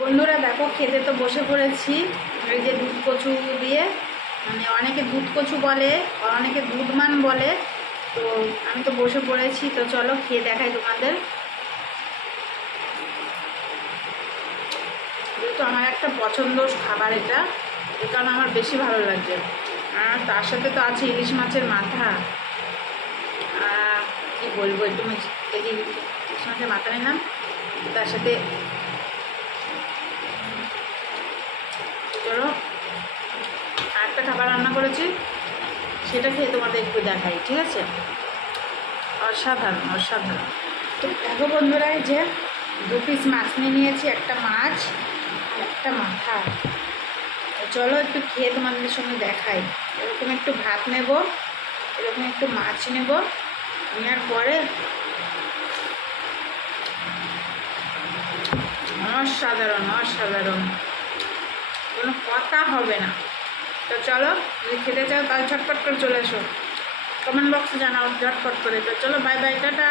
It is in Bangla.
বন্ধুরা দেখো, খেতে তো বসে পড়েছি। এই যে দুধ কচু দিয়ে, মানে অনেকে দুধ কচু বলে, অনেকে দুধমান বলে। তো আমি তো বসে পড়েছি, তো চলো খেয়ে দেখাই তোমাদের। যেহেতু আমার একটা পছন্দর খাবার এটা, এই কারণে আমার বেশি ভালো লাগছে। আর তার সাথে তো আছে ইলিশ মাছের মাথা। কি বলবো, একটু কেজি ইলিশ মাছের মাথা নিলাম, তার সাথে চলো আরেকটা খাবার রান্না করেছি, সেটা খেয়ে তোমাদের একটু দেখাই, ঠিক আছে? অসাধারণ অসাধারণ। তো দেখো বন্ধুরা, এই যে 2 পিস মাছ নিয়ে নিয়েছি, একটা মাছ আর একটা মাথা। চলো একটু খেয়ে তোমাদের সঙ্গে দেখাই। এরকম একটু ভাত নেব, এরকম একটু মাছ নেব, নেওয়ার পরে অসাধারণ অসাধারণ, কোনো কথা হবে না। তো চলো, যদি খেতে চাও তাহলে ঝটপট করে চলে এসো, কমেন্ট বক্সে জানাও ঝটপট করে। তো চলো, বাই বাই, টাটা।